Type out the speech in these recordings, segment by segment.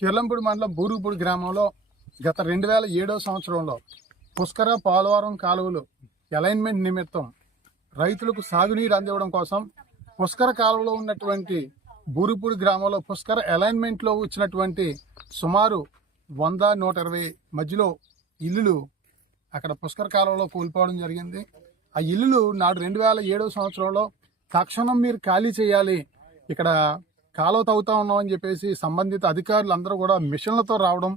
కిర్లంపూడి మండలం బూరుగుపూడి గ్రామంలో గత రెండు వేల ఏడో సంవత్సరంలో పుష్కర పోలవరం కాలువలు అలైన్మెంట్ నిమిత్తం రైతులకు సాగునీరు అందివ్వడం కోసం పుష్కర కాలువలో ఉన్నటువంటి బూరుగుపూడి గ్రామంలో పుష్కర అలైన్మెంట్లో వచ్చినటువంటి సుమారు వంద నూట ఇరవై మధ్యలో ఇల్లులు అక్కడ పుష్కర కాలువలో కోల్పోవడం జరిగింది. ఆ ఇల్లులు నాడు రెండు వేల ఏడో సంవత్సరంలో తక్షణం మీరు ఖాళీ చేయాలి. ఇక్కడ కాలువ తవ్వుతా ఉన్నాం అని చెప్పేసి సంబంధిత అధికారులు అందరూ కూడా మిషన్లతో రావడం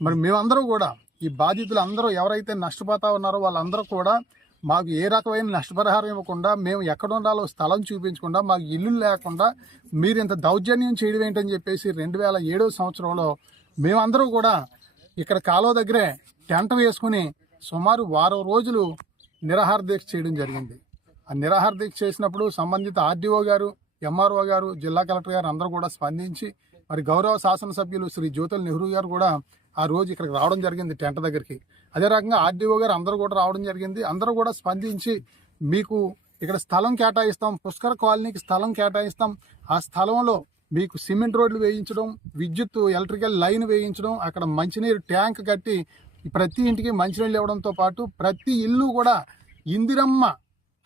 మరి మేమందరూ కూడా ఈ బాధితులు అందరూ ఎవరైతే నష్టపోతా ఉన్నారో వాళ్ళందరూ కూడా మాకు ఏ రకమైన నష్టపరిహారం ఇవ్వకుండా మేము ఎక్కడ ఉండాలో స్థలం చూపించకుండా మాకు ఇల్లు లేకుండా మీరు ఇంత దౌర్జన్యం చేయడం ఏంటని చెప్పేసి రెండు వేల ఏడో సంవత్సరంలో మేమందరూ కూడా ఇక్కడ కాలువ దగ్గరే టెంట్ వేసుకుని సుమారు వారం రోజులు నిరాహార దీక్ష చేయడం జరిగింది. ఆ నిరాహార దీక్ష చేసినప్పుడు సంబంధిత ఆర్డీఓ గారు ఎంఆర్ఓ గారు జిల్లా కలెక్టర్ గారు అందరూ కూడా స్పందించి మరి గౌరవ శాసనసభ్యులు శ్రీ జ్యోతుల నెహ్రూ గారు కూడా ఆ రోజు ఇక్కడికి రావడం జరిగింది టెంట్ దగ్గరికి. అదే రకంగా ఆర్డీఓ గారు అందరూ కూడా రావడం జరిగింది. అందరూ కూడా స్పందించి మీకు ఇక్కడ స్థలం కేటాయిస్తాం పుష్కర కాలనీకి స్థలం కేటాయిస్తాం. ఆ స్థలంలో మీకు సిమెంట్ రోడ్లు వేయించడం విద్యుత్ ఎలక్ట్రికల్ లైన్ వేయించడం అక్కడ మంచినీరు ట్యాంక్ కట్టి ప్రతి ఇంటికి మంచినీళ్ళు ఇవ్వడంతో పాటు ప్రతి ఇల్లు కూడా ఇందిరమ్మ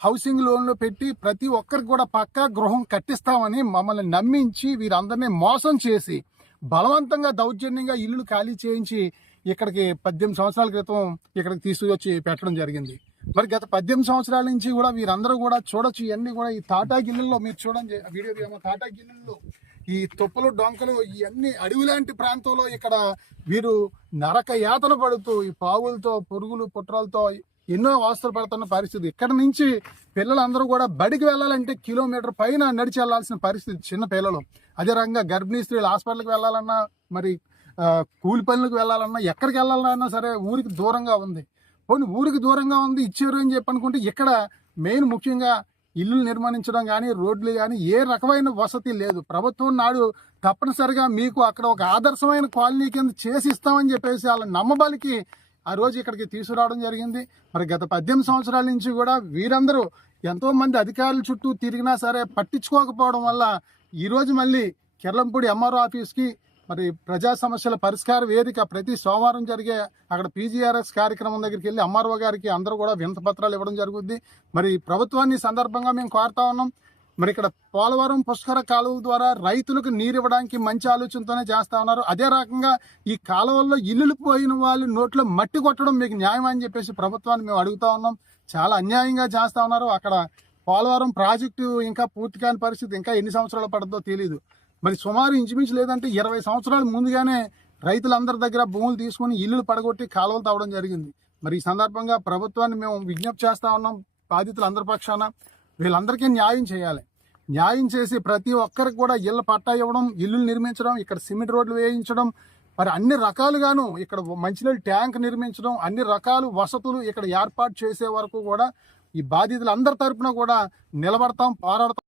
హౌసింగ్ లోన్లో పెట్టి ప్రతి ఒక్కరికి కూడా పక్కా గృహం కట్టిస్తామని మమ్మల్ని నమ్మించి వీరందరినీ మోసం చేసి బలవంతంగా దౌర్జన్యంగా ఇల్లులు ఖాళీ చేయించి ఇక్కడికి పద్దెనిమిది సంవత్సరాల క్రితం ఇక్కడికి తీసుకొచ్చి పెట్టడం జరిగింది. మరి గత పద్దెనిమిది సంవత్సరాల నుంచి కూడా వీరందరూ కూడా చూడొచ్చు ఇవన్నీ కూడా ఈ తాటా గిన్నెల్లో మీరు చూడండి వీడియో ఏమో తాటా గిన్నెల్లో ఈ తుప్పలు డొంకలు ఇవన్నీ అడవి లాంటి ప్రాంతంలో ఇక్కడ వీరు నరక యాతన పడుతూ ఈ పావులతో పురుగులు పుట్రలతో ఎన్నో అవస్థలు పడుతున్న పరిస్థితి. ఇక్కడ నుంచి పిల్లలందరూ కూడా బడికి వెళ్ళాలంటే కిలోమీటర్ పైన నడిచి వెళ్ళాల్సిన పరిస్థితి చిన్న పిల్లలు. అదే రకంగా గర్భిణీ స్త్రీలు హాస్పిటల్కి వెళ్ళాలన్నా మరి కూలి పనులకు వెళ్ళాలన్నా ఎక్కడికి వెళ్ళాలన్నా సరే ఊరికి దూరంగా ఉంది. పోనీ ఊరికి దూరంగా ఉంది ఇచ్చారు అని చెప్పి అనుకుంటే ఇక్కడ మెయిన్ ముఖ్యంగా ఇల్లు నిర్మించడం కానీ రోడ్లు కానీ ఏ రకమైన వసతి లేదు. ప్రభుత్వం నాడు తప్పనిసరిగా మీకు అక్కడ ఒక ఆదర్శమైన కాలనీ కింద చేసి ఇస్తామని చెప్పేసి వాళ్ళ నమ్మబలికి ఆ రోజు ఇక్కడికి తీసుకురావడం జరిగింది. మరి గత పద్దెనిమిది సంవత్సరాల నుంచి కూడా వీరందరూ ఎంతో మంది అధికారుల చుట్టూ తిరిగినా సరే పట్టించుకోకపోవడం వల్ల ఈరోజు మళ్ళీ కిర్లంపూడి ఎంఆర్ఓ ఆఫీస్కి మరి ప్రజా సమస్యల పరిష్కార వేదిక ప్రతి సోమవారం జరిగే అక్కడ పీజీఆర్ఎస్ కార్యక్రమం దగ్గరికి వెళ్ళి ఎంఆర్ఓ గారికి అందరూ కూడా వినతి పత్రాలు ఇవ్వడం జరుగుద్ది. మరి ప్రభుత్వాన్ని సందర్భంగా మేము కోరుతా ఉన్నాం. మరి ఇక్కడ పోలవరం పుష్కర కాలువ ద్వారా రైతులకు నీరు ఇవ్వడానికి మంచి ఆలోచనతోనే చేస్తా ఉన్నారు. అదే రకంగా ఈ కాలువల్లో ఇల్లులు పోయిన వాళ్ళు నోట్లో మట్టి కొట్టడం మీకు న్యాయం అని చెప్పేసి ప్రభుత్వాన్ని మేము అడుగుతా ఉన్నాం. చాలా అన్యాయంగా చేస్తా ఉన్నారు. అక్కడ పోలవరం ప్రాజెక్టు ఇంకా పూర్తి కాని పరిస్థితి ఇంకా ఎన్ని సంవత్సరాలు పడద్దో తెలియదు మరి సుమారు ఇంచుమించు లేదంటే ఇరవై సంవత్సరాలు ముందుగానే రైతులందరి దగ్గర భూములు తీసుకుని ఇల్లులు పడగొట్టి కాలువలు తవ్వడం జరిగింది. మరి ఈ సందర్భంగా ప్రభుత్వాన్ని మేము విజ్ఞప్తి చేస్తా ఉన్నాం. బాధితులు అందరి పక్షాన. వీళ్ళందరికీ న్యాయం చేయాలి. న్యాయం చేసి ప్రతి ఒక్కరికి కూడా ఇళ్ళ పట్టా ఇవ్వడం ఇల్లులు నిర్మించడం ఇక్కడ సిమెంట్ రోడ్లు వేయించడం మరి అన్ని రకాలుగాను ఇక్కడ మంచినీళ్ళు ట్యాంక్ నిర్మించడం అన్ని రకాలు వసతులు ఇక్కడ ఏర్పాటు చేసే వరకు కూడా ఈ బాధితులందరి తరపున కూడా నిలబడతాం పోరాడతాం.